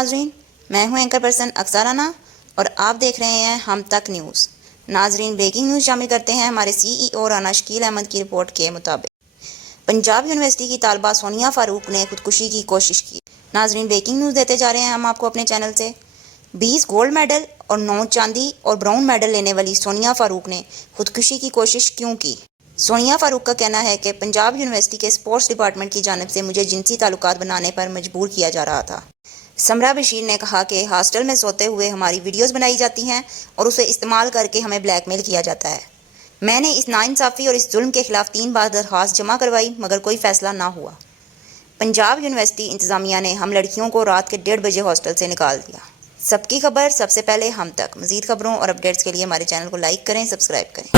ناظرین، میں ہوں اینکر پرسن اکثر رانا اور آپ دیکھ رہے ہیں ہم تک نیوز۔ ناظرین، بریکنگ نیوز شامل کرتے ہیں۔ ہمارے CEO رانا شکیل احمد کی رپورٹ کے مطابق پنجاب یونیورسٹی کی طالبہ سونیا فاروق نے خودکشی کی کوشش کی۔ ناظرین، بریکنگ نیوز دیتے جا رہے ہیں ہم آپ کو اپنے چینل سے۔ 20 گولڈ میڈل اور 9 چاندی اور براؤن میڈل لینے والی سونیا فاروق نے خودکشی کی کوشش کیوں کی؟ سونیا فاروق کا کہنا ہے کہ پنجاب یونیورسٹی کے اسپورٹس ڈپارٹمنٹ کی جانب سے مجھے جنسی تعلقات بنانے پر مجبور کیا جا رہا تھا۔ سمرہ بشیر نے کہا کہ ہاسٹل میں سوتے ہوئے ہماری ویڈیوز بنائی جاتی ہیں اور اسے استعمال کر کے ہمیں بلیک میل کیا جاتا ہے۔ میں نے اس ناانصافی اور اس ظلم کے خلاف 3 بار درخواست جمع کروائی مگر کوئی فیصلہ نہ ہوا۔ پنجاب یونیورسٹی انتظامیہ نے ہم لڑکیوں کو رات کے 1:30 بجے ہاسٹل سے نکال دیا۔ سب کی خبر سب سے پہلے ہم تک۔ مزید خبروں اور اپڈیٹس کے لیے ہمارے چینل کو لائک کریں، سبسکرائب کریں۔